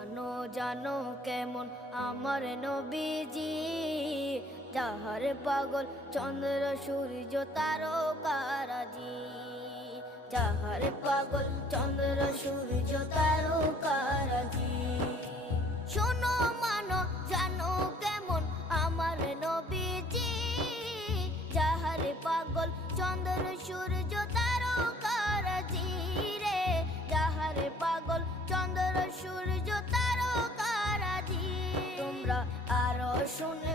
জানো জানো কেমন আমার নবীজি, যাহার পাগল চন্দ্র সূর্য তারকারাজি। যাহার পাগল চন্দ্র সূর্য তারকারাজি। শোনো মানো জানো কেমন আমার নবীজি, যাহার পাগল চন্দ্র সূর্য তারকারাজি রে। যাহার পাগল চন্দ্র সূর্য তারকারাজি। তোমরা আরো শুনে